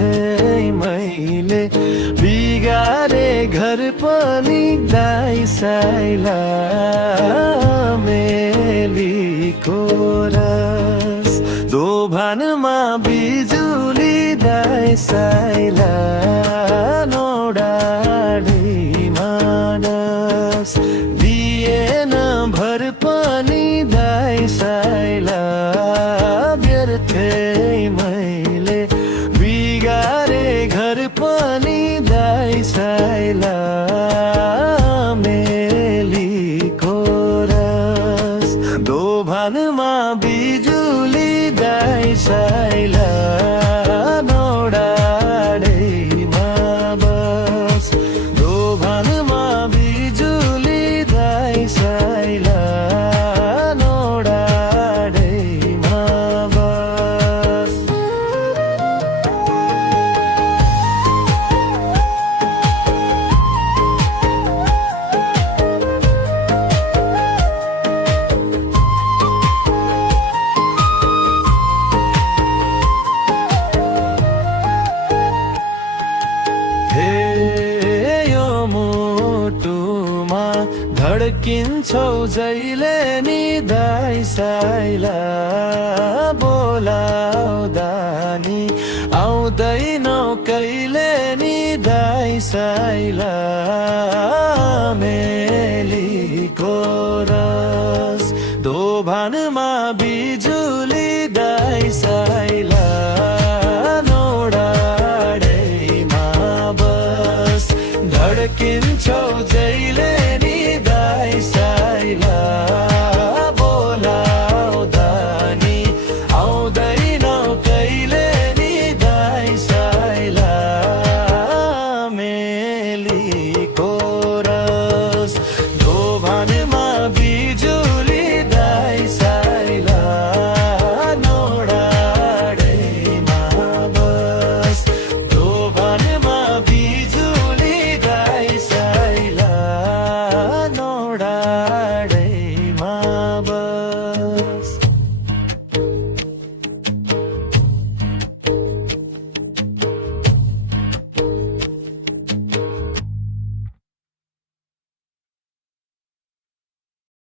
व्यर्थै मैले बिगारे घर पनि दाइ साइला मेलीको रस दोभानमा बिजुली दाइ साइला नोडाडीमा डस दिएन भर पनि दाइ साइला व्यर्थै मैले बिगारे घर पनि दाइ साइला मेलीको रस दोभानमा बिजुली दाइ साइला नोडाडीमा बस दोभानमा बिजुली दाइ साइला नोडाडीमा बस हे यो मुटुमा धड्किन्छौ जहिले नि दाइ साइला बोलाउँदा नि आउँदैनौ कहिले नि दाइ साइला मेलीको रस दोभानमा बिजुली दाइ साइला नोडाडीमा बस धड्किन्छौ जहिले